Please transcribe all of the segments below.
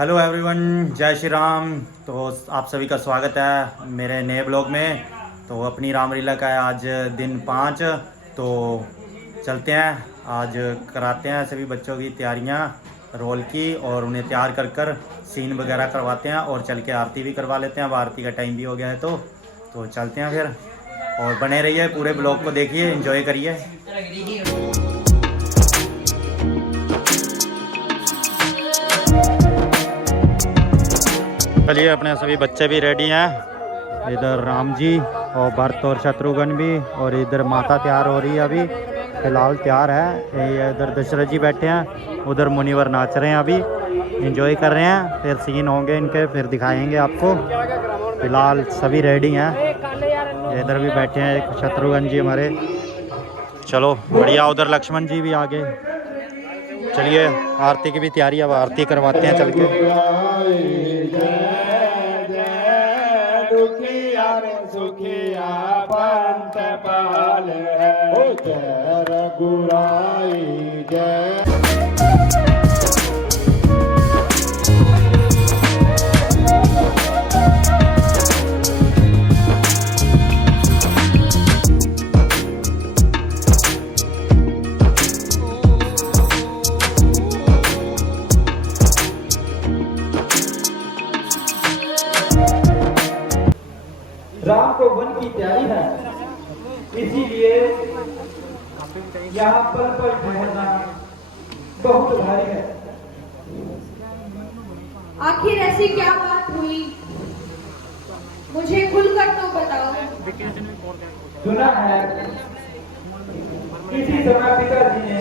Hello everyone, जय श्री राम। तो आप सभी का स्वागत है मेरे नए ब्लॉग में। तो अपनी रामलीला का है आज दिन 5। तो चलते हैं, आज कराते हैं सभी बच्चों की तैयारियां रोल की, और उन्हें तैयार कर कर सीन वगैरह करवाते हैं, और चल के आरती भी करवा लेते हैं। अब आरती का टाइम भी हो गया है, तो चलते हैं फिर। और बने रहिए, पूरे ब्लॉग को देखिए, एंजॉय करिए। चलिए, अपने सभी बच्चे भी रेडी हैं। इधर राम जी और भरत और शत्रुघ्न भी, और इधर माता तैयार हो रही है। अभी फिलहाल तैयार है। ये इधर दशरथ जी बैठे हैं, उधर मुनिवर नाच रहे हैं, अभी एंजॉय कर रहे हैं। फिर सीन होंगे इनके, फिर दिखाएंगे आपको। फिलहाल सभी रेडी हैं। इधर भी बैठे हैं एक शत्रुघ्न जी हमारे। चलो बढ़िया। उधर लक्ष्मण जी भी आगे। चलिए, आरती की भी तैयारी, अब आरती करवाते हैं चल के। दुखिया रे सुखिया पंथ पाल है, जय रघुराई जय। राम को वन की तैयारी है, इसीलिए यहाँ पल पल ठहरना बहुत भारी है। आखिर ऐसी क्या बात हुई, मुझे खुलकर तो बताओ। सुना है किसी समय पिताजी ने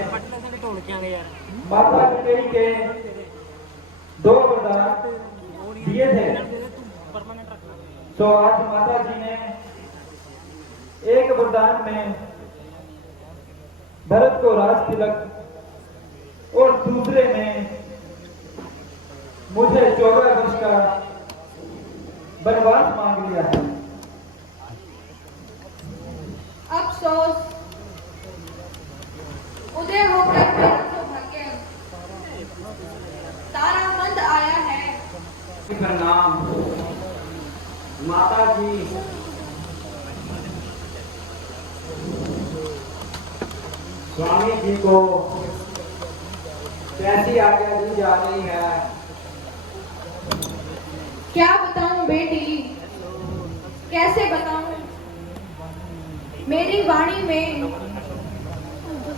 माता कुंती के 2 वरदान दिए थे, तो आज माता जी ने एक वरदान में भरत को राज तिलक और दूसरे में मुझे 14 वर्ष का वनवास मांग लिया है। अफसोस, उदय होकर मेरा सौभाग्य तारा मंद आया है। प्रणाम माता जी। स्वामी जी को कैसी आज्ञा दी जा रही है? क्या बताऊं बेटी, कैसे बताऊं। मेरी वाणी में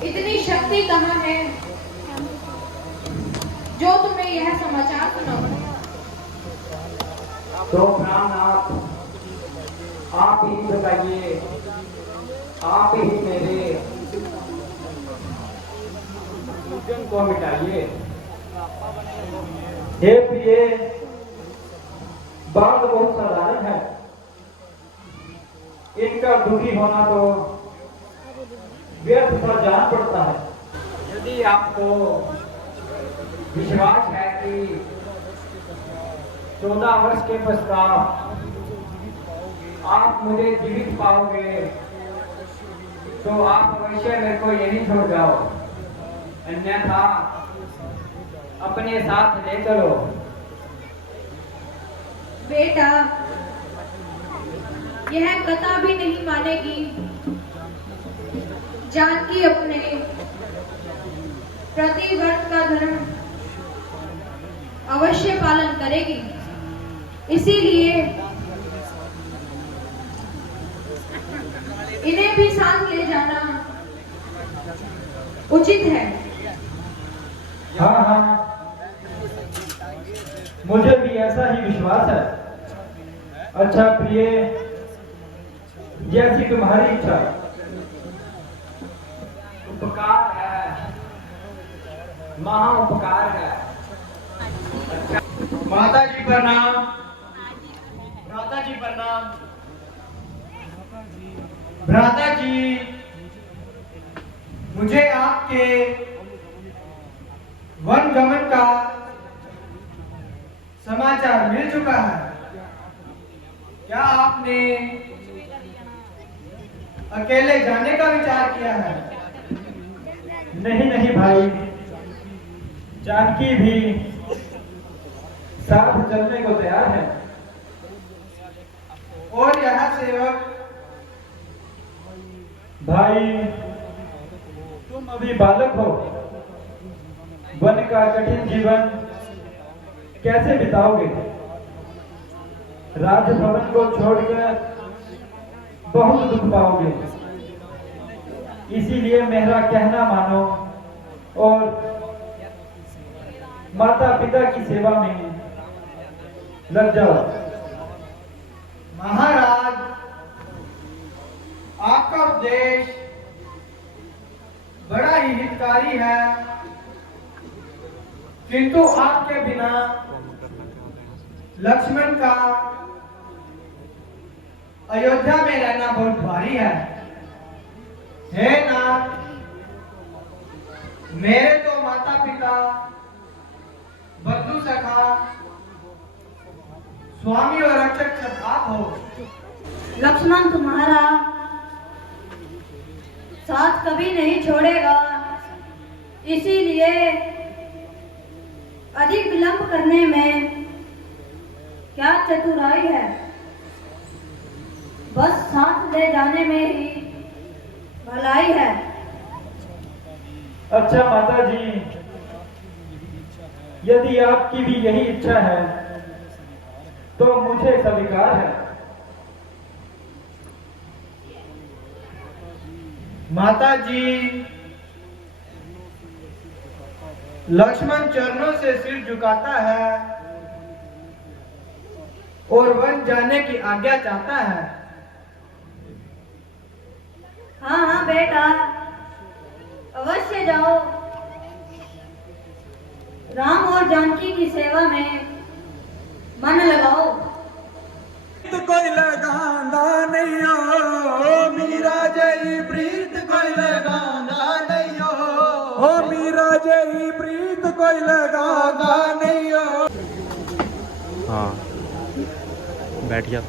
इतनी शक्ति कहाँ है जो तुम्हें यह समाचार सुनाऊं। तो प्राणनाथ आप ही बताइए, आप ही मेरे दुर्जन को मिटाइए। हे प्रिय, बात बहुत साधारण है, इनका दुखी होना तो व्यर्थ पर जान पड़ता है। यदि आपको विश्वास है कि 14 वर्ष के पश्चात आप मुझे जीवित पाओगे, तो आप अवश्य मेरे को यही छोड़ जाओ, अन्यथा अपने साथ ले चलो। बेटा, यह कथा भी नहीं मानेगी। जानकी अपने प्रतिव्रत का धर्म अवश्य पालन करेगी, इसीलिए इन्हें भी साथ ले जाना उचित है। हाँ हाँ, मुझे भी ऐसा ही विश्वास है। अच्छा प्रिय, जैसी तुम्हारी इच्छा। उपकार है, महा उपकार है। अच्छा, माता जी प्रणाम। भ्राता जी प्रणाम। भ्राता जी, मुझे आपके वन गमन का समाचार मिल चुका है। क्या आपने अकेले जाने का विचार किया है? नहीं नहीं भाई, जानकी भी साथ चलने को तैयार है। और यह सेवक भाई तुम अभी बालक हो, वन का कठिन जीवन कैसे बिताओगे? राजभवन को छोड़कर बहुत दुख पाओगे। इसीलिए मेरा कहना मानो और माता पिता की सेवा में लग जाओ। महाराज, आपका उपदेश बड़ा ही हितकारी है, किंतु आपके बिना लक्ष्मण का अयोध्या में रहना बहुत भारी है। हे नाथ, मेरे तो माता पिता, बंधु सखा, स्वामी और रक्षक सब आप हो। लक्ष्मण तुम्हारा साथ कभी नहीं छोड़ेगा, इसीलिए अधिक विलंब करने में क्या चतुराई है। बस साथ ले जाने में ही भलाई है। अच्छा माता जी, यदि आपकी भी यही इच्छा है तो मुझे स्वीकार है। माता जी, लक्ष्मण चरणों से सिर झुकाता है और वन जाने की आज्ञा चाहता है। हाँ हाँ बेटा, अवश्य जाओ। राम और जानकी की सेवा में मन लगाओ। कोई लगांदा नहीं हो मीरा जई प्रीत, कोई लगांदा नहीं हो मीरा जई प्रीत, कोई लगांदा नहीं हो। हाँ बैठ गया।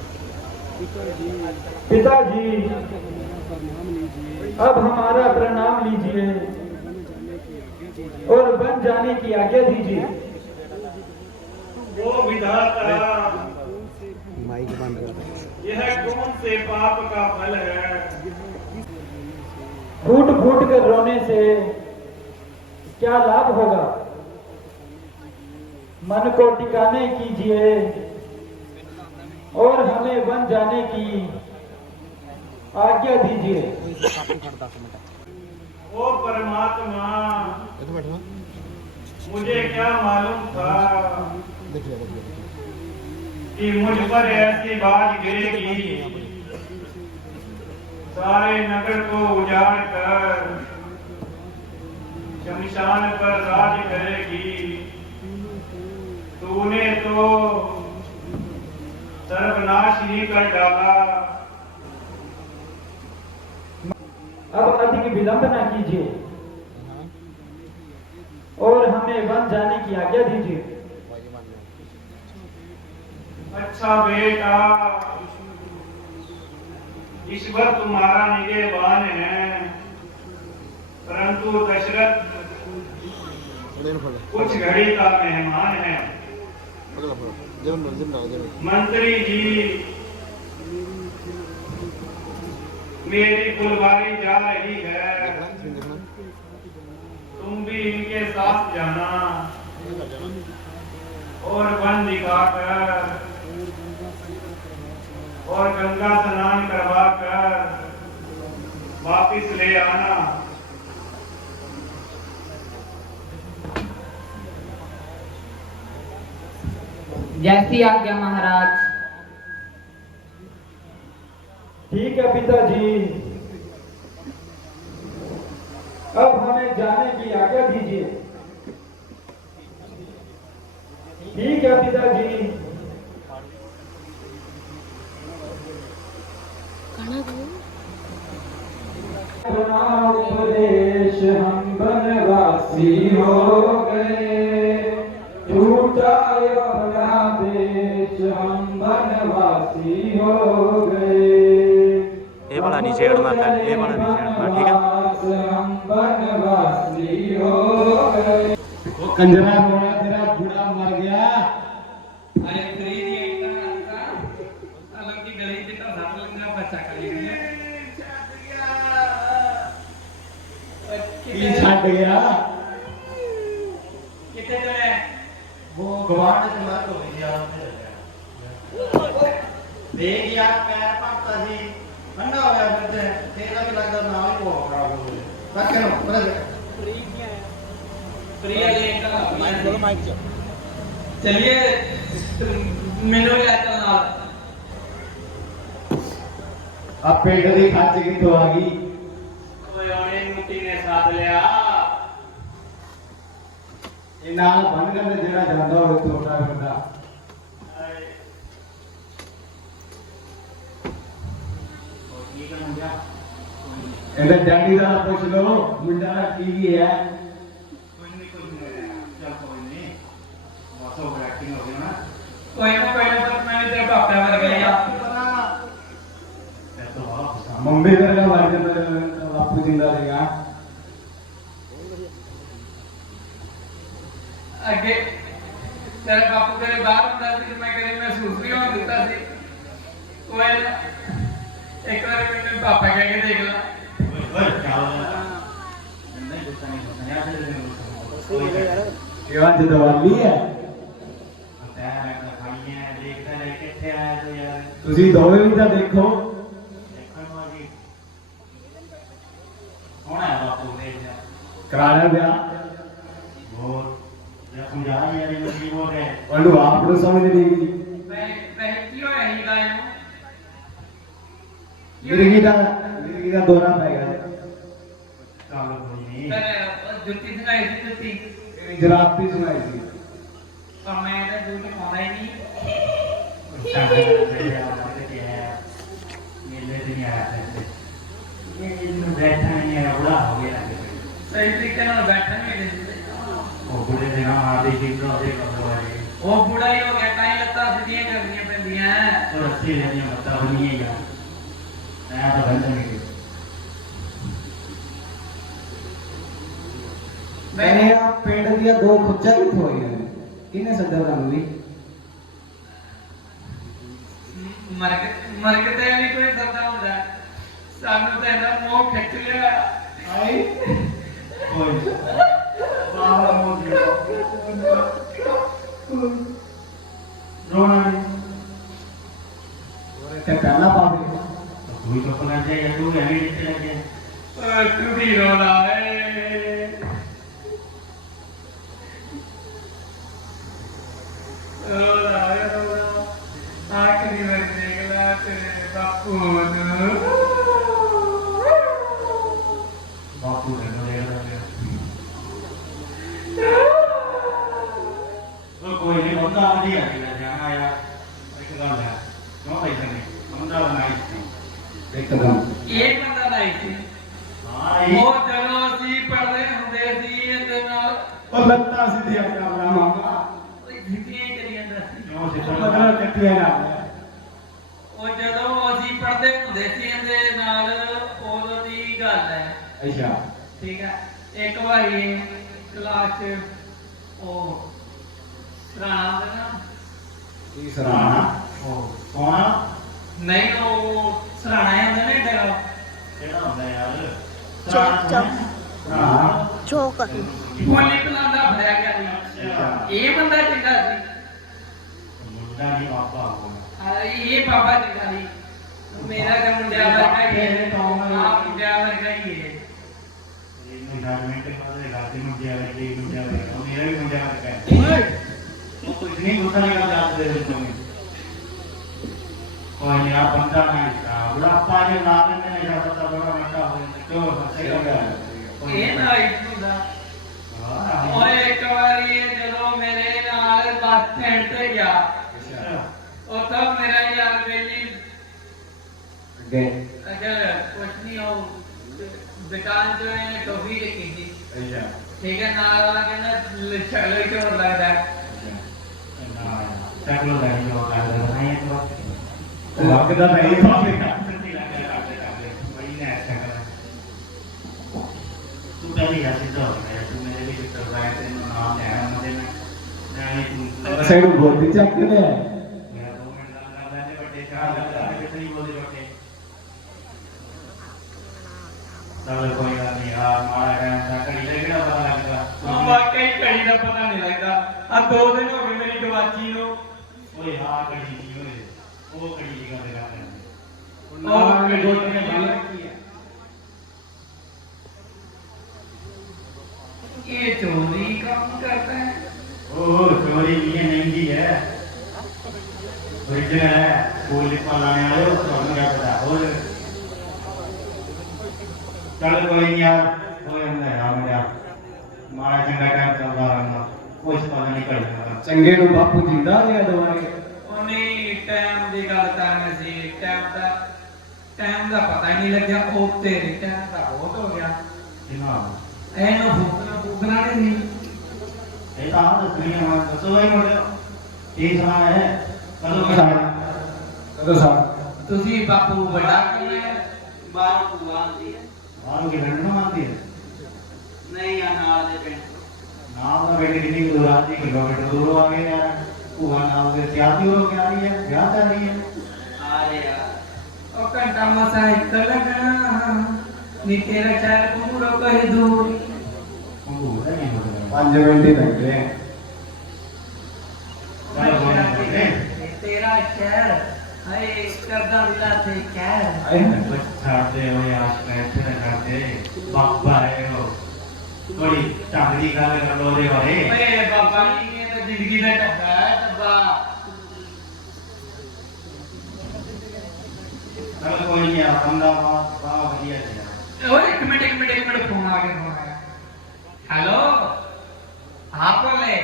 पिताजी, अब हमारा प्रणाम लीजिए और वन जाने की आज्ञा दीजिए। वो विधाता, यह कौन से पाप का फल है? फूट फूट कर रोने से क्या लाभ होगा? मन को टिकाने कीजिए और हमें वन जाने की आज्ञा दीजिए। ओ परमात्मा, मुझे क्या मालूम था कि मुझ पर ऐसी बात गिरेगी। सारे नगर को उजाड़ कर शमशान पर राज करेगी। तूने तो सर्वनाश ही कर डाला। अब अधिक विलंब न कीजिए और हमें वन जाने की आज्ञा दीजिए। अच्छा बेटा, ईश्वर तुम्हारा निगहबान है, परंतु दशरथ कुछ घड़ी का मेहमान है। मंत्री जी, मेरी फुलवारी जा रही है, तुम भी इनके साथ जाना और वन दिखाकर और गंगा स्नान करवा कर वापिस ले आना। जैसी आज्ञा महाराज। ठीक है पिताजी, अब हमें जाने की आज्ञा दीजिए। ठीक है पिताजी। उपदेश हम बनवासी हो गए, झूठा देश हम बनवासी हो गए। ये बड़ा नीचे हटना था, ये बड़ा नीचे हटना, ठीक है। हम बनवासी हो गए। वो कंजरा रोड़ा तेरा बूढ़ा मर गया, छड़ गया कितने चले वो गवांड से मत हो गई यार देख यार पैर पड़ता सी ठंडा हो गया फिर तेरा भी लगता ना ही को खराब हो गया रख के लो प्रिया लेकर चलिए मेनू लेकर नाल अब पेट दी खाच कितों आ गई ओए ओने मुट्टी ने साथ लिया ये नाल बन कर जेड़ा जांदा होवे छोटा करदा ਇਹਦਾ ਡੈਡੀ ਦਾ ਪੁੱਛ ਲਓ ਮੁੰਡਾ ਕੀ ਹੈ कोई नहीं चल कोई नहीं बस हो गया एक्टिंग हो गई ना कोई ना पर मैंने तेरे पापा कर गया मैं तो बहुत गुस्सा ਮੰਮੀ ਵਰਗਾ ਮਰ ਜਾਂਦਾ ਬਾਪੂ ਜਿੰਦਾ ਸੀਗਾ ਅੱਗੇ ਤੇਰੇ ਬਾਪੂ ਤੇਰੇ ਬਾਹਰ ਹੁੰਦਾ ਸੀ ਤੇ ਮੈਂ ਕਦੇ ਮਹਿਸੂਸ ਨਹੀਂ ਹੋਣ ਦਿੱਤਾ ਸੀ ਕੋਈ ਨਾ ਇੱਕ ਵਾਰ ਮੈਨੂੰ ਪਾਪਾ ਕਹਿ ਕੇ ਦੇਖ ਲਾ ओए क्या हो गया नहीं गुस्सा नहीं होता यार कोई ਕਿਹਾ ਜਦਵਾਲੀ ਹੈ पता है मैं तो खाई है देखता रह किथे आया तो यार ਤੁਸੀਂ ਦੋਵੇਂ ਵੀ ਤਾਂ ਦੇਖੋ देखो माजी कौन है बापू देख जा ਕਰਾ ਲਿਆ ਵਿਆਹ वो या समझा यार ये की बोल रहे ਉਹਨੂੰ ਆਪ ਨੂੰ ਸਮਝ ਨਹੀਂ ਗਈ ਵੈਸੇ ਕੀ ਹੋਇਆ ਸੀ ਗਾਇ ਨੂੰ ਜ਼ਿੰਦਗੀ ਦਾ ਦੌਰਾ ਪੈ ਗਿਆ चल कोई नहीं ਫਿਰ ਜੁੱਤੀ ਦਿਖਾਈ ਸੀ ਜੁੱਤੀ ਮੇਰੀ ਜਰਾਬੀ ਸੁਣਾਈ ਸੀ ਪਰ ਮੈਂ ਤਾਂ ਜੁੱਤੀ ਪਾਉਂਦਾ ਹੀ ਨਹੀਂ बैठा नहीं है बुढ़ा हो गया ਸਹੀ ਤਰੀਕੇ ਨਾਲ ਬੈਠਣ ਵੀ ਨਹੀਂ ਦਿੰਦੇ वो बुढ़े दिन हमारे दिन तो देख लो ਉਹ ਬੁੜਾ ਹੀ ਹੋ ਗਿਆ ਤਾਂ ਹੀ ਲੱਤਾਂ ਸਿੱਧੀਆਂ ਕਰਨੀਆਂ ਪੈਂਦੀਆਂ तो अच्छी रहनी है बता बनी है यार मैं तो बन नहीं ਮੈਨੇ ਆ ਪਿੰਡ ਦੀਆਂ ਦੋ ਖੁੱਚਾਂ ਕਿੱਥੋਂ ਆਈਆਂ ਨੇ ਕਿਹਨੇ ਸੱਦਿਆ ਤੁਹਾਨੂੰ ਵੀ ਮਰਗ ਤੇ ਵੀ ਕੋਈ ਸੱਦਾ ਹੁੰਦਾ ਸਾਨੂੰ ਤਾਂ ਇਹਨਾਂ ਮੋਹ ਖਿੱਚ ਲਿਆ ਆਈ कोई बाबा मोदी रोना नहीं ਤੇ ਪਹਿਲਾਂ ਪਾਵੇ कोई तो अपना चाहिए तू यहीं नीचे लगे ਤੂੰ ਵੀ ਰੋਣਾ ਏ ਰੋਣਾ ਏ ਰੋਣਾ ਆਖਰੀ ਵਾਰ ਦੇਖਲਾ ਤੇਰੇ ਬਾਪੂ ਨੂੰ बापू ने लगे तो कोई नहीं बंदा आ गया जाना यार एक गल है क्यों भाई करने बंदा बनाई ਇੱਕਦਮ ਇਹ ਬੰਦਾ ਨਹੀਂ ਸੀ हां ਉਹ ਜਦੋਂ ਅਸੀਂ ਪੜ੍ਹਦੇ ਹੁੰਦੇ ਸੀ ਇਹਦੇ ਨਾਲ ਉਹ ਲੱਤਾਂ ਸਿੱਧੀਆਂ ਕਰਨਾ ਮਾਮਾ ਕੋਈ ਜ਼ਿੱਦੀਆਂ ਹੀ ਕਰੀ ਜਾਂਦਾ ਸੀ क्यों से ਮਤਲਬ ਕੱਟੀਆਂ ਨਾ ਉਹ ਜਦੋਂ ਅਸੀਂ ਪੜ੍ਹਦੇ ਹੁੰਦੇ ਸੀ ਇਹਦੇ ਨਾਲ ਉਦੋਂ ਦੀ ਗੱਲ ਹੈ ਅੱਛਾ ਠੀਕ ਹੈ ਇੱਕ ਵਾਰੀ ਕਲਾਸ 'ਚ ਉਹ ਸਰਾਣਾ ਦਾ ਨਾ ਤੀਸਰਾ ओ कौन ਨਹੀਂ ਉਹ ਸਰਾਣਾ ਹੀ ਹੁੰਦਾ ਨਾ ਇੱਧਰ केड़ा होंदा यार ਹਾਂ ਬੋਲੀ ਪਲਾਂਦਾ ਫੜਿਆ ਗਿਆ ਸੀ ਇਹ ਬੰਦਾ ਚੰਗਾ ਸੀ मुंडा नहीं पापा हो ਇਹ ਬਾਬਾ ਚੰਗਾ ਸੀ ਮੇਰਾ ਤਾਂ ਮੁੰਡਿਆਂ ਵਰਗਾ ਹੀ ਹੈ ਆਪ ਮੁੰਡਿਆਂ ਵਰਗਾ ਹੀ ਹੈ गवर्नमेंट वाले घाटी में दिया है ये मुझे मेरा भी मुझे आता है वो तो इतनी गुस्सा नहीं करता आप दे देते हैं और यार बंदा नहीं था बुढ़ापा के नाम में नहीं जाता था बड़ा मोटा हो क्यों सबसे ਇਹ ਨਾ ਇਤਨਾ ਓਏ ਇੱਕ ਵਾਰੀ ਜਦੋਂ ਮੇਰੇ ਨਾਲ ਬੱਸ ਸਟੈਂਡ ਤੇ ਗਿਆ ਉੱਥੋਂ ਮੇਰਾ ਯਾਰ ਬੇਲੀ ਅੱਗੇ ਅਗਰ ਕੁਛ ਨਹੀਂ ਉਹ ਦੁਕਾਨ ਚੋਂ ਇਹਨੇ ਟੋਫੀ ਰੱਖੀ ਸੀ ਅੱਛਾ ਠੀਕ ਹੈ ਨਾਲ ਵਾਲਾ ਕਹਿੰਦਾ ਚਲੋ ਹੀ ਕਿਉਂ ਲੱਗਦਾ टकलो नहीं हो रहा है नहीं तो ਲੱਗਦਾ ਨਹੀਂ ਬਾਬੇ वही ना ऐसा कर तू पहले ऐसे तो तू मेरे भी पिक्चर बनाए थे नाम ले आया मुझे नहीं तू ਸਾਈਡ ਗੋਦੀ ਚੱਕ ਕੇ ਲਿਆ मेरा 2 मिनट लगा मैंने बटे चार लगा कितनी बोली बटे चलो कोई बात नहीं यार मारा है ऐसा कर लेगा ਦਾ ਪਤਾ ਨਹੀਂ ਲੱਗਦਾ। ਆ 2 ਦਿਨ ਹੋ ਗਏ ਮੇਰੀ ਗਵਾਚੀ ਨੂੰ। ਓਏ ਹਾਂ ਕੜੀ ਜੀ ਓਏ ਉਹ ਕੜੀ ਜੀ ਗੱਲ ਕਰ ਰਹੇ ਉਹ ਗੋਟੀਆਂ ਬੰਨ ਰੱਖੀ ਆ। ये चोरी काम करता है। ओ चोरी नहीं की है ओरिजिनल है फूल लिपा लाने वाले हो तो क्या पता और चल कोई नहीं यार कोई अंदर आ मेरा मारा चंगा टाइम चल रहा है कुछ पता नहीं करेगा चंगे नु बापू जिंदा दिया दोबारा ਉਹ ਨਹੀਂ ਟਾਈਮ ਦੀ ਗੱਲ ਤਾਂ ਨਹੀਂ ਸੀ। ਟਾਈਮ ਦਾ ਪਤਾ ਹੀ ਨਹੀਂ ਲੱਗਿਆ। ਉਹ ਤੇਰੇ ਟਾਈਮ ਦਾ ਬਹੁਤ ਹੋ ਗਿਆ। ना ਇਹਨੂੰ ਫੂਕਣਾ ਨਹੀਂ ਸੀ। ये तो हम दुनिया में तो वही बोले ठीक है करो के साथ कदों साहब ਤੁਸੀਂ ਬਾਪੂ ਵੱਡਾ ਕੀ ਹੈ? ਬਾਹਰ ਭੂਆ ਆਉਂਦੀ ਹੈ बालों के घंटे में आती है ਨਹੀਂ ਆ ਨਾਲ ਦੇ ਪਿੰਡ नाम का बेटे कितनी दूर आती किलोमीटर दूर आ गए यार भूआ नाम से त्यागी हो क्या रही है ब्याह कर रही है ਆ ਰਹੇ ਆ ਉਹ ਘੰਟਾ ਮਸਾ ਇੱਕ ਲੱਗਣਾ ਨੀ ਤੇਰਾ ਚਾਰ ਪੂਰੋ ਕਹੀ ਦੂਰ। भूआ नहीं हो रहा 5 मिनट ही लगते हैं ਤੇਰਾ ਸ਼ਹਿਰ ਹਾਏ ਕਰਦਾ ਦਿਲਾ ਤੇ ਕਹਿ। आए हैं बस छाड़ते हो यार कैसे न छाड़ते बाबा है वो थोड़ी चांदी गल कर लो रे वाले ਓਏ ਬਾਬਾ ਜੀ ਇਹ ਤਾਂ ਜ਼ਿੰਦਗੀ ਦਾ ਟੱਬਾ ਹੈ ਟੱਬਾ। चल कोई नहीं यार बंदा वहाँ बढ़िया है ਓਏ ਇੱਕ ਮਿੰਟ ਫੋਨ ਆ ਗਿਆ। हेलो हाँ बोले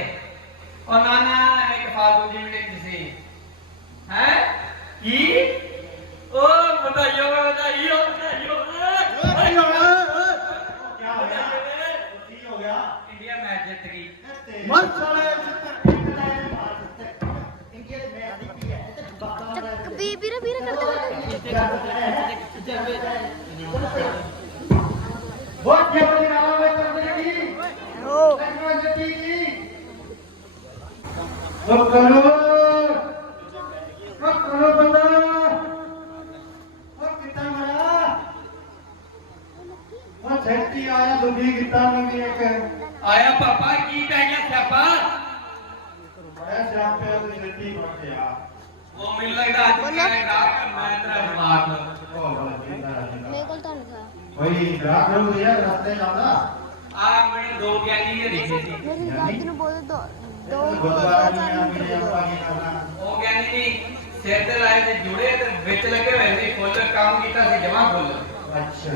और नाना एक फालतू जी मिले किसी हैं की ओ बताइयो क्या हो गया ठीक हो गया इंडिया मैच जीत गई। मत साले ਵੀਰਾ ਕਰਦਾ बहुत क्या बोली नाम में करने की ਓ तो करो बंदा और कितना मरा और छेती आया दुबी कितना नवी एक आया पापा की पै गया स्यापा। बड़ा श्याम पे तो छेती पड़ गया वो मिल लगता आज क्या है रात मैं तेरा दिमाग ओ बड़ा जिंदा ਮੇਰੇ ਕੋਲ ਤਾਂ ਨਹੀਂ ਥਾ कोई ग्राहक लोग दिया रास्ते जाता आ मैंने 2 गैली ने दिखे थी। ਮੇਰੀ ਦਾਦੀ ਨੂੰ ਬੋਲ ਦੋ गुरुद्वारा नहीं है मेरे अब्बा की करना वो गैली नहीं सिर ते लाए थे जुड़े ते विच लगे हुए थे फुल काम कीता सी जमा फुल। अच्छा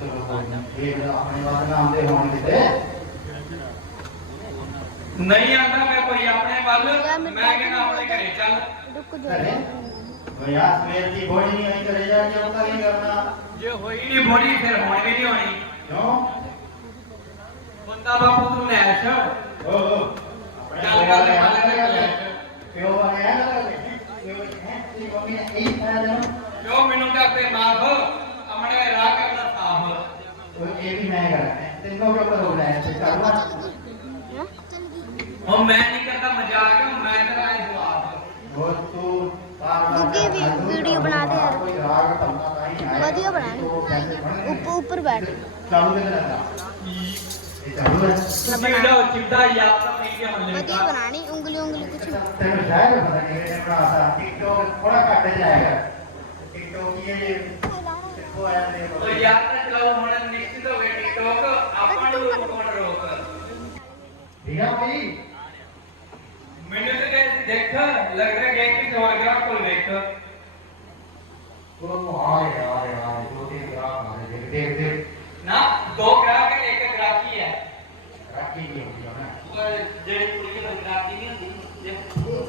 चलो कोई नहीं ये अपने बात नाम दे होने देते नहीं आता मैं कोई अपने वाल मैं कहना अपने घरे चल। ਰੁਕ अरे ਜਾ भैया सवेर की बॉडी नहीं आई करे जा क्या पता नहीं करना जे होई नहीं बॉडी फिर होनी भी नहीं होनी। क्यों बंदा बापू तू ले आश ओ अपने चल कर ले वाले ने कर ले क्यों बने है ना क्यों है तेरी मम्मी ने यही खाया ना जो मेनू का पे माफ अपने राह करना साफ। तो ये भी मैं कर रहा है तीनों के ऊपर हो रहा है तो करवा और मैं नहीं करता मजाक मैं तेरा जवाब वो तू बार रुके भी वीडियो बना दे यार कोई राग तमना नहीं है ਵਧੀਆ ਬਣਾਣੀ ਉੱਪਰ ਬੈਠ चालू कर रहा ये चालू है चिमड़ा चिमड़ा याद तो नहीं के हमने ਵਧੀਆ ਬਣਾਣੀ ਉਂਗਲੀ ਕੁਛ तेरे शायद पता नहीं मेरे बड़ा सा टिकटॉक थोड़ा कट जाएगा टिकटॉक ये वो आया मेरे तो यार चलाओ होने निश्चित हो गए टिकटॉक अपन कौन रोक ठीक है भाई मैंने तो कह देख लग रहा है कि छोड़ गया कोई देख तो आ यार दो तीन ग्राम आ रहे देख ना 2 ग्राहक है एक ग्राहकी है राखी नहीं होती है ना और जेडी कुड़ी की ग्राहकी नहीं होती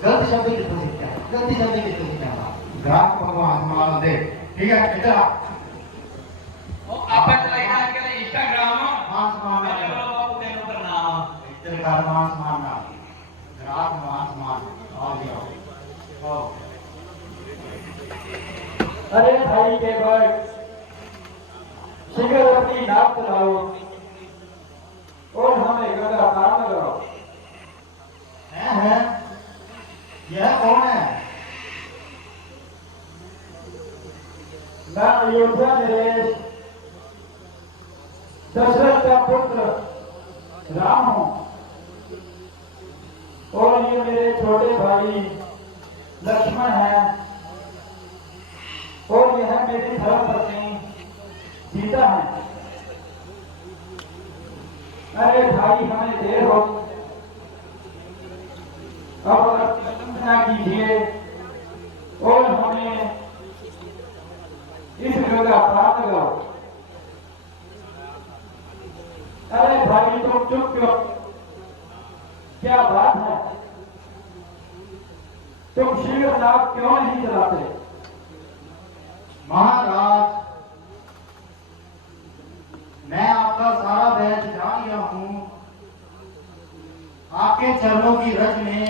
गलत शब्द की तो सीखता है गलती शब्द की तो सीखता है ग्राहक भगवान मार दे ठीक है इधर आ वो आपे चलाई आज के इंस्टाग्राम मांस मारना मैं बोलो बापू तेनु प्रणाम इधर का मांस मारना ग्राहक मांस मार आ गया ओ अरे भाई के भाई शिगर अपनी नाक चलाओ और हमें गंदा काम न करो। है यह कौन है मैं अयोध्या नरेश दशरथ का पुत्र राम हूँ। और ये मेरे छोटे भाई लक्ष्मण है, और यह मेरी धर्मपत्नी सीता है। अरे भाई हमें देर हो, अब ना कीजिए और हमें इस जगह पार लगाओ। अरे भाई तुम चुप क्यों? क्या बात है? तुम शीघ्र नाव क्यों नहीं चलाते? महाराज, मैं आपका सारा वैध जान लिया हूं। आपके चरणों की रज में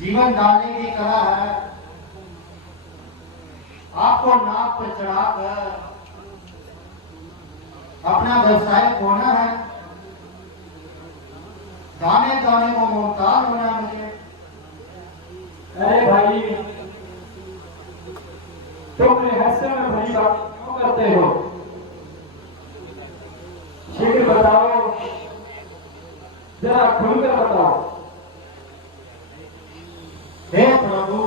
जीवन डालने की कला है। आपको नाव पर चढ़ाकर अपना व्यवसाय खोना है। दाने दाने को मोहताज होना है मुझे। अरे भाई तुम रहस्य में भरी बात क्यों करते हो? शीघ्र बताओ, जरा खुलकर बताओ। हे प्रभु,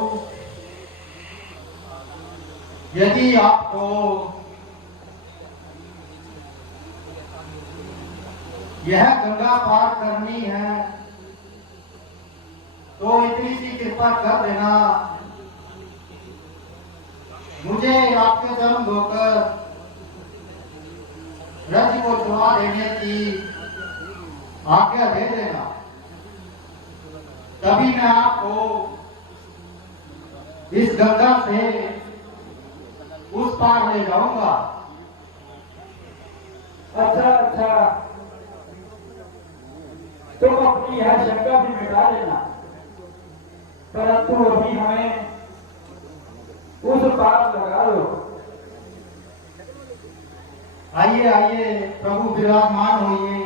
यदि आपको यह गंगा पार करनी है तो इतनी सी कृपा कर देना, मुझे आपके जन्म होकर रज को छुड़ा देने की आज्ञा दे देना। तभी मैं आपको इस गंगा से उस पार ले जाऊंगा। अच्छा अच्छा, तुम अपनी यह शंका भी मिटा लेना, परंतु अभी हमें उस पार लगा लो। आइए आइए प्रभु, विराजमान होइए।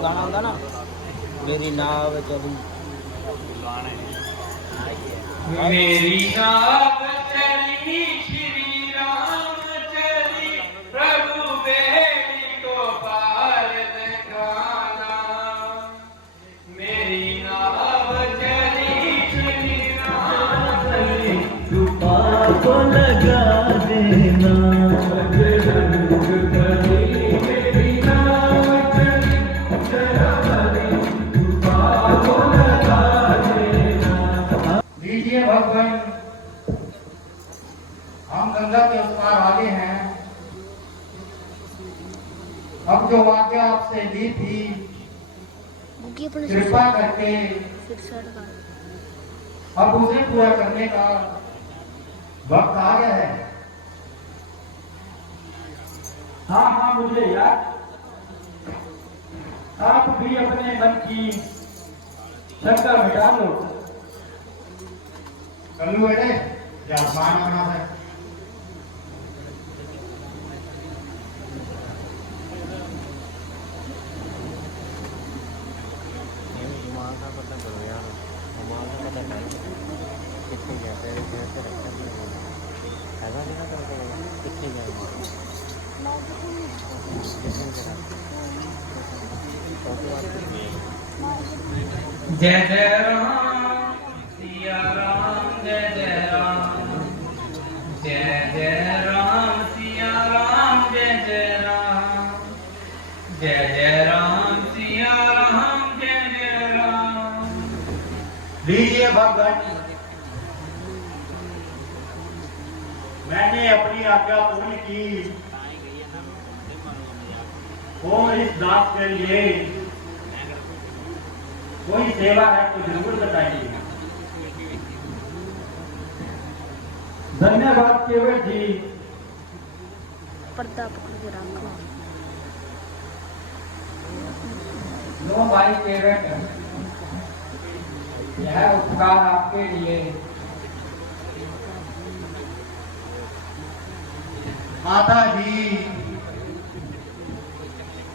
गाना आंदा ना मेरी नाव चली मेरी नाव चली श्री राम चली, प्रभु बेड़ी को पार दिखाना। मेरी नाव चली श्री राम चली, तू पार को लगा देना। लीजिए भगवान, हम गंगा के उस पार आगे हैं। अब जो वाक्य आपसे ली थी, बुकी अपने कृपा करके फिर से लगा। अब उसे पूरा करने का वक्त आ गया है। हाँ हाँ मुझे याद, आप भी अपने मन की शंका मिटा लो। कल्लू बेटे, जापान आना है। दिमाग का पता करो यार, दिमाग का पता करो कितने गया तेरे घर से रखा है ना कितने गए जय जय राम सिया राम, जय जय राम, जय जय राम सिया राम, जय जय राम, जय जय राम सिया राम, जय जय राम। लीजिए भगवान, मैंने अपनी आज्ञा पूरी की और इस दास के लिए कोई सेवा है तो जरूर बताइए। धन्यवाद केवट जी। पर्दा पकड़ के रखो। लो भाई केवट, यह उपकार आपके लिए। माता जी,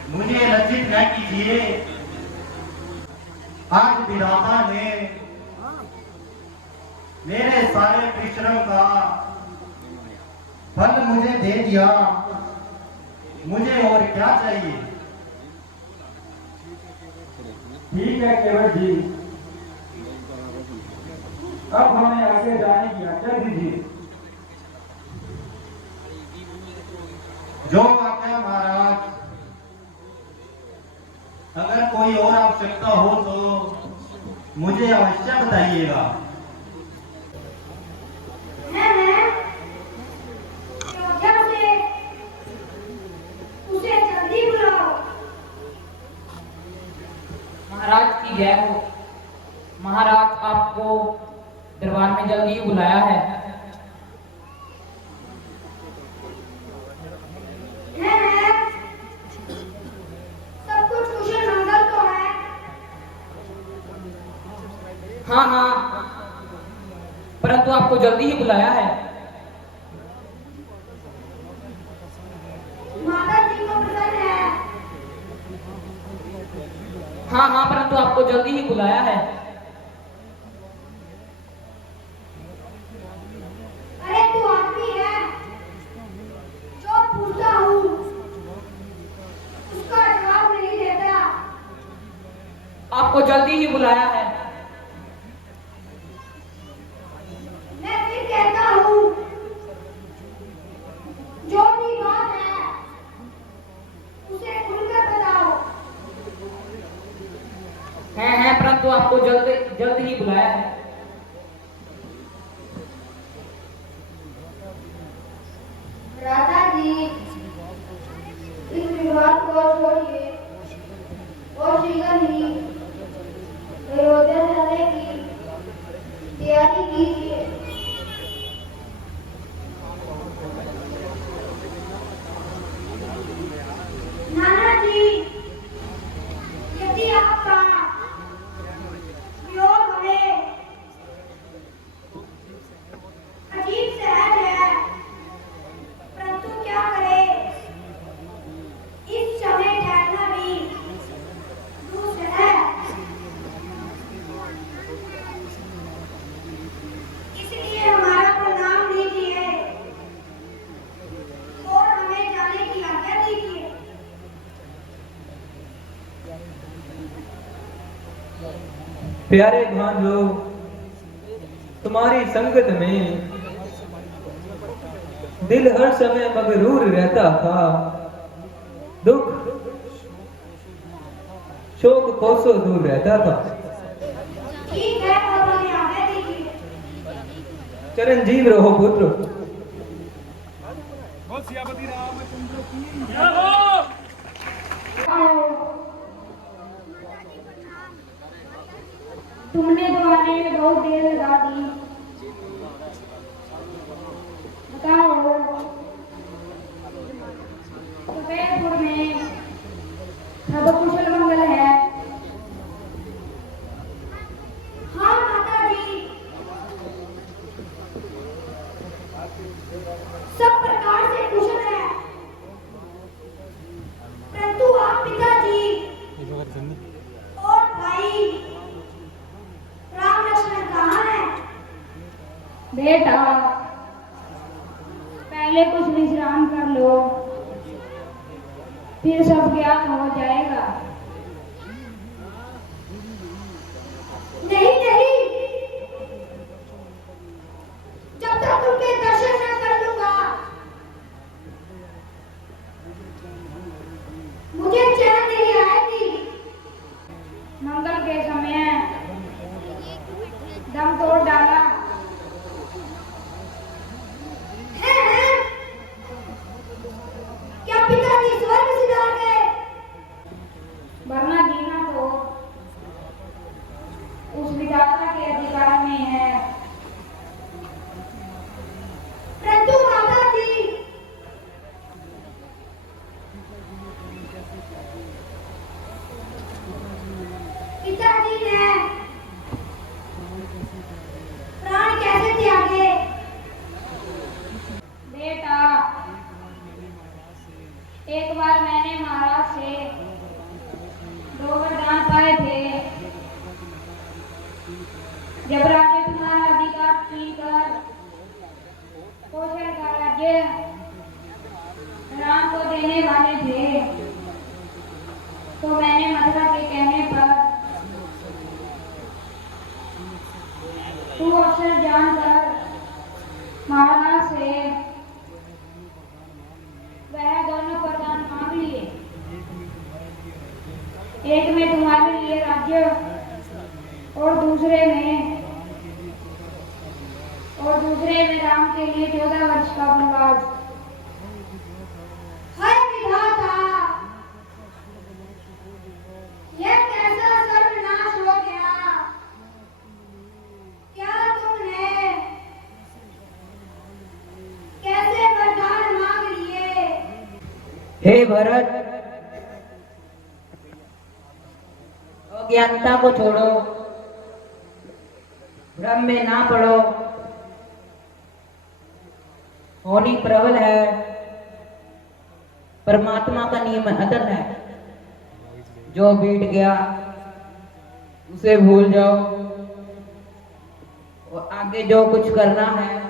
मुझे लज्जित न कीजिए। आज विधाता ने मेरे सारे परिश्रम का फल मुझे दे दिया। मुझे और क्या चाहिए? ठीक है केवट जी, अब हमें आगे जाने की आज्ञा दीजिए। जो आज्ञा महाराज। अगर कोई और आवश्यकता हो तो मुझे अवश्य बताइएगा। उसे जल्दी बुलाओ। महाराज की जय हो। महाराज आपको दरबार में जल्दी ही बुलाया है। सब कुछ कुशल मंगल तो है। हाँ हाँ, परंतु आपको जल्दी ही बुलाया है। माता जी को प्रसन्न है। हाँ हाँ, परंतु आपको जल्दी ही बुलाया है। अरे तू आदमी है, जो पूछता हूँ उसका जवाब नहीं देता। आपको जल्दी ही बुलाया है। मैं फिर कहता हूँ, जो भी बात है उसे खुलकर बताओ। है, परंतु आपको जल्द ही बुलाया है। राधा जी, इस विवाद को छोड़िए और शीघ्र ही अयोध्या जाने की तैयारी कीजिए। नाना जी, यदि आपका वियोग हमें अजीब सहज है, परंतु क्या करें, इस समय ठहरना भी दुष्ट है। इसलिए हमारा प्रणाम लीजिए और हमें जाने की आज्ञा दीजिए। प्यारे भांजो, तुम्हारी संगत में दिल हर समय मगरूर रहता था। दुख शोक कोसों दूर रहता था। ठीक है, अब हमें आज्ञा दीजिए। चिरंजीव रहो पुत्र। तुमने तो आने में बहुत देर लगा दी। बताओ, सफेदपुर में सब कुशल मंगल है? हाँ माता जी, सब प्रकार से कुशल है, परंतु आप पिताजी और भाई राम लक्ष्मण कहाँ हैं? बेटा, पहले कुछ विश्राम कर लो, फिर सब ज्ञान हो जाएगा। नहीं नहीं, जब तक उनके दर्शन न कर लूंगा मुझे चैन नहीं आएगी। मंगल के समय दम तोड़ डाला है? क्या पिताजी स्वर्ग सिधार गए? महाराज से वह दोनों वरदान मांग लिए। एक में तुम्हारे लिए राज्य और दूसरे में राम के लिए 14 वर्ष का वनवास। हाय विधाता, यह कैसा सर्वनाश हो गया। क्या तुमने कैसे वरदान मांग लिए। हे भरत, अज्ञानता को छोड़ो, भ्रम में ना पड़ो। होनी प्रबल है, परमात्मा का नियम अदर है। जो बीत गया उसे भूल जाओ और आगे जो कुछ करना है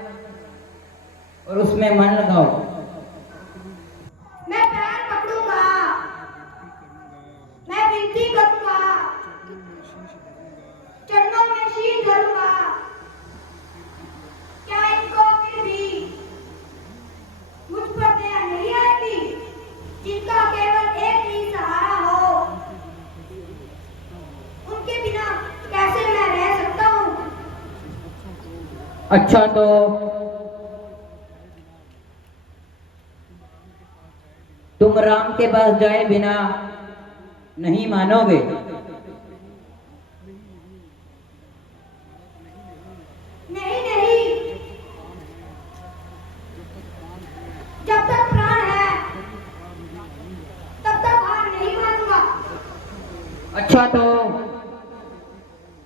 और उसमें मन लगाओ। मैं पैर पकड़ूंगा, मैं विनती करूंगा, चरणों में शीश धरूंगा। क्या इनको फिर भी मुझ पर दया नहीं आएगी, जिनका केवल एक ही सहारा हो। उनके बिना कैसे मैं रह सकता हूँ। अच्छा तो तुम राम के पास जाए बिना नहीं मानोगे। नहीं नहीं, जब तक प्राण है तब तक हार नहीं मानूंगा। अच्छा तो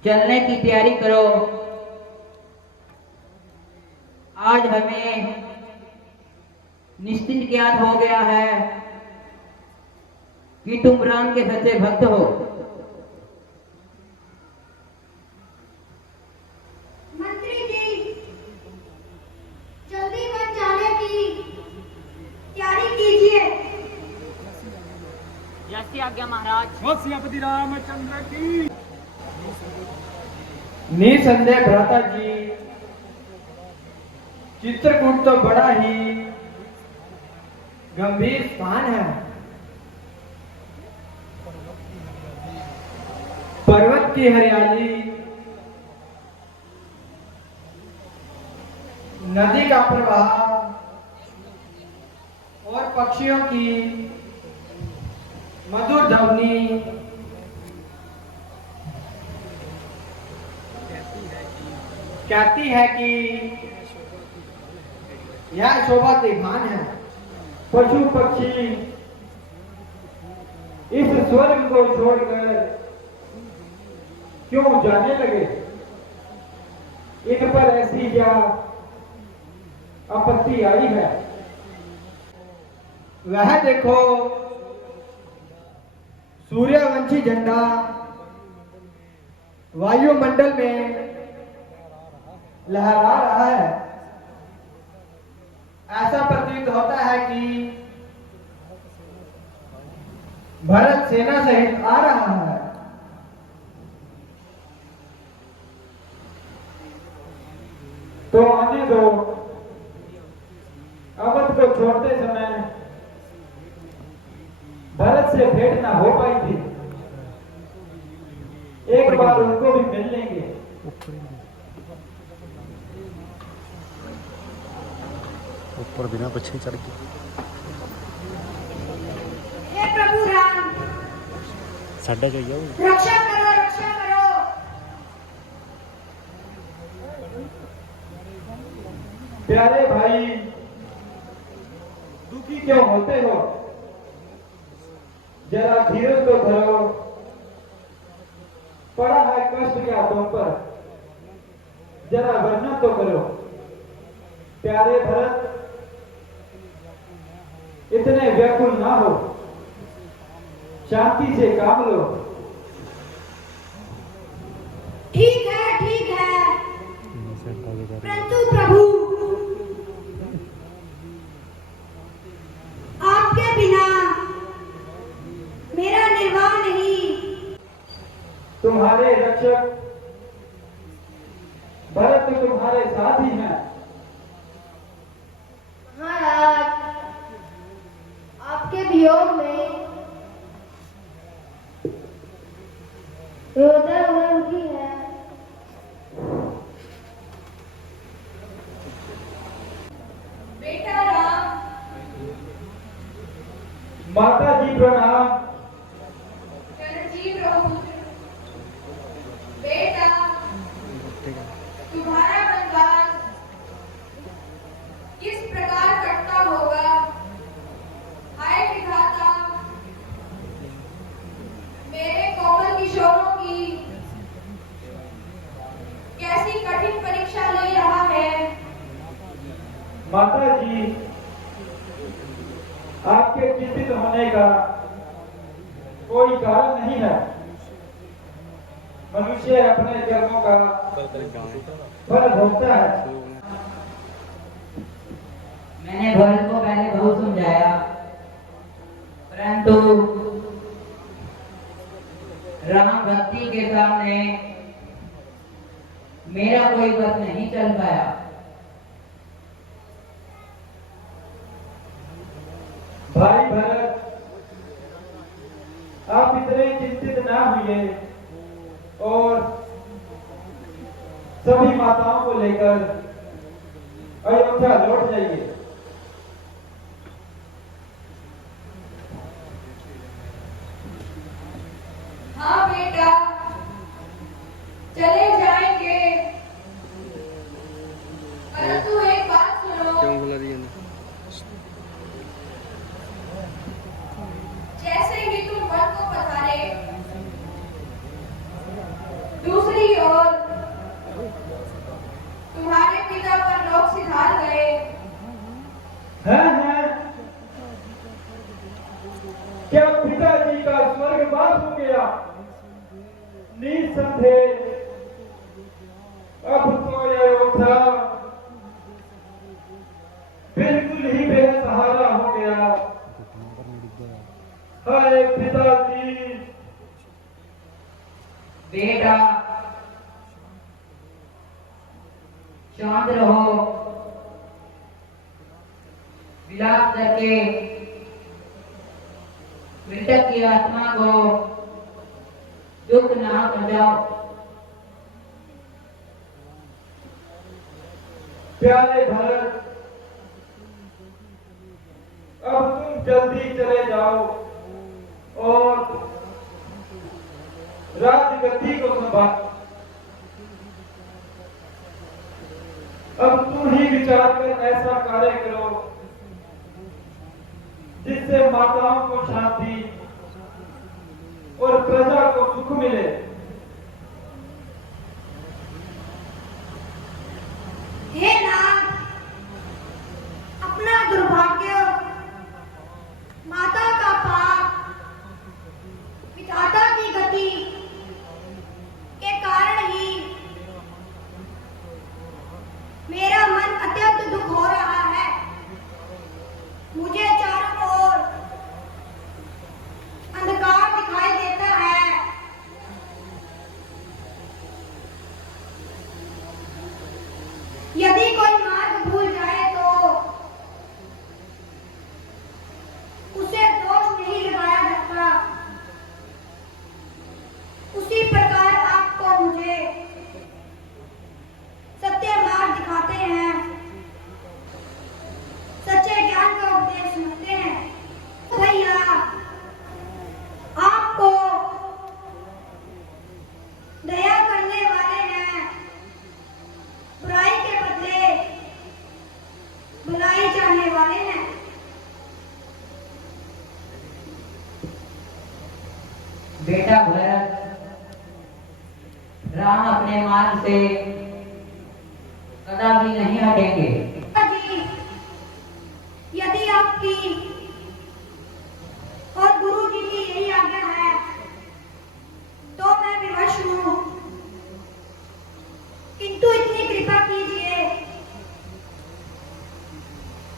चलने की तैयारी करो। आज हमें निश्चित ज्ञात हो गया है कि तुम राम के सच्चे भक्त हो। मंत्री जी, जल्दी वन जाने की तैयारी कीजिए। जैसी आज्ञा महाराज। निसंदेह भ्राता जी, चित्रकूट तो बड़ा ही गंभीर स्थान है। पर्वत की हरियाली, नदी का प्रवाह और पक्षियों की मधुर ध्वनि कहती है कि यह शोभा दिखान है। पशु पक्षी इस स्वर्ग को छोड़कर क्यों जाने लगे। इन पर ऐसी क्या आपत्ति आई है। वह देखो, सूर्यवंशी झंडा वायुमंडल में लहरा रहा है। ऐसा प्रतीत होता है कि भरत सेना सहित आ रहा है। तो आने दो। अवध को छोड़ते समय भरत से भेंट ना हो पाई थी। एक बार उनको भी मिल लेंगे। ऊपर बिना पीछे चढ़ के। हे प्रभु राम, साढ़े चाहिए रक्षा करो, रक्षा करो। प्यारे भाई, दुखी क्यों होते हो। जरा धीरज तो धरो। पड़ा है कष्ट क्या तुम पर, जरा वर्णन तो करो। प्यारे भरत, इतने व्याकुल ना हो, शांति से काम लो। ठीक है, परंतु प्रभु, आपके बिना मेरा निर्वाह नहीं। तुम्हारे रक्षक भरत तुम्हारे साथ ही हैं। माता जी प्रणाम। चिरंजीव रहो पुत्र। बेटा तुम्हारा वनवास किस प्रकार कटता होगा, हाय विधाता। मेरे कोमल किशोरों की कैसी कठिन परीक्षा ले रहा है। माता जी, आपके चिंतित होने का कोई कारण नहीं है। मनुष्य अपने कर्मों का फल भोगता है। मैंने भरत को पहले बहुत समझाया, परंतु राम भक्ति के सामने मेरा कोई बस नहीं चल पाया। भाई भरत, आप इतने चिंतित ना हुए और सभी माताओं को लेकर अयोध्या लौट जाइए। हाँ बेटा, चले जाएंगे, परंतु एक बात सुनो। जैसे ही तुम वन को पधारे, दूसरी ओर तुम्हारे पिता पर लोग सिधार गए। हैं? क्या पिताजी का स्वर्गवास हो गया? निसंदेह अब तो अयोध्या बिल्कुल ही बेसहारा हो गया। हाय पिताजी। बेटा शांत रहो, विलाप करके मृतक की आत्मा को दुख ना पहुंचाओ। प्यारे भरत, अब तुम जल्दी चले जाओ और राजगद्दी को संभाल। अब तुम ही विचार कर ऐसा कार्य करो जिससे माताओं को शांति और प्रजा को सुख मिले। हे नाथ, अपना दुर्भाग्य, माता का पाप, विधाता की गति के कारण ही मेरा मन अत्यंत दुख हो रहा है। मुझे चारों ओर अंधकार दिखाई देता है। यदि कोई मार्ग भूल जाए तो उसे दोष नहीं लगाया जाता। उसी प्रकार आपको मुझे सत्य मार्ग दिखाते हैं, सच्चे ज्ञान का उपदेश सुनाते हैं। भैया, आपको दया करने वाले हैं, बुराई के बदले भलाई चाहने वाले हैं। बेटा भरत, राम अपने मार्ग से कदापि नहीं हटेंगे। जी, यदि आपकी और गुरु जी की यही आज्ञा है तो मैं विवश हूँ, किंतु इतनी कृपा कीजिए,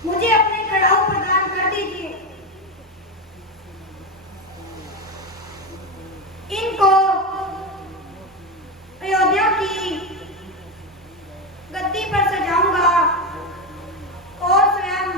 मुझे अपने कड़ाऊ प्रदान कर दीजिए। इनको अयोध्या की गद्दी पर सजाऊंगा और स्वयं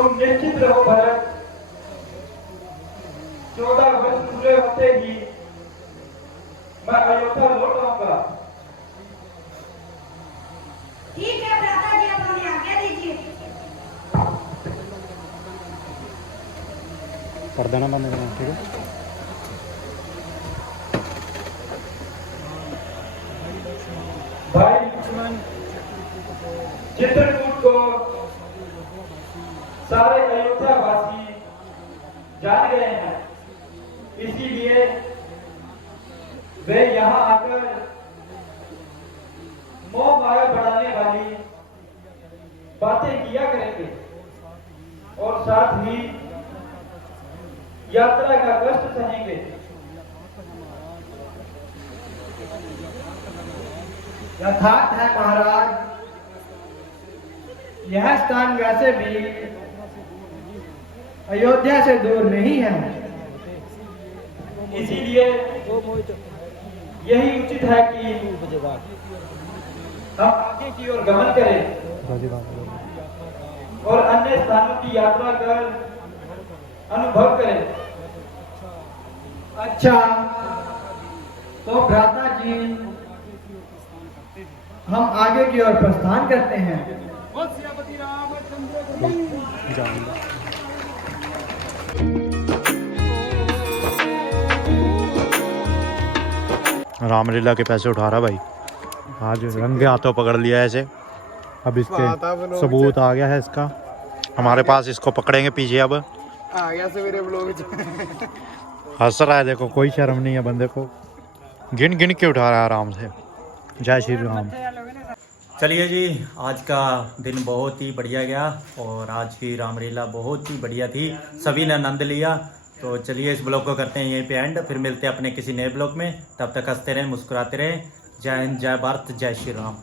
तुम निश्चित रहो भरत, 14 वर्ष पूरे होते ही मैं अयोध्या लौट आऊंगा। ठीक है भ्राता जी, आप हमें आज्ञा दीजिए। कर देना बंद करना, ठीक है। भाई लक्ष्मण, चित्रकूट को सारे अयोध्या वासी जान गए हैं, इसीलिए वे यहाँ आकर मोह माया बढ़ाने वाली बातें किया करेंगे और साथ ही यात्रा का कष्ट सहेंगे। यथार्थ है महाराज, यह स्थान वैसे भी अयोध्या से दूर नहीं है, इसीलिए यही उचित है कि हम आगे की ओर गमन करें और अन्य स्थानों की यात्रा कर अनुभव करें। अच्छा तो भ्राता जी हम आगे की ओर प्रस्थान करते हैं। रामलीला के पैसे उठा रहा भाई, आज रंगे हाथों पकड़ लिया है इसे। अब इसके सबूत आ गया है इसका हमारे पास, इसको पकड़ेंगे पीछे। अब आ गया सवेरे ब्लॉग हंस रहा है, देखो कोई शर्म नहीं है बंदे को, गिन गिन के उठा रहा है आराम से। जय श्री राम। चलिए जी, आज का दिन बहुत ही बढ़िया गया और आज की रामलीला बहुत ही बढ़िया थी, सभी ने आनंद लिया। तो चलिए इस ब्लॉग को करते हैं यहीं पे एंड, फिर मिलते हैं अपने किसी नए ब्लॉग में। तब तक हंसते रहें, मुस्कुराते रहें। जय हिंद, जय भारत, जय श्री राम।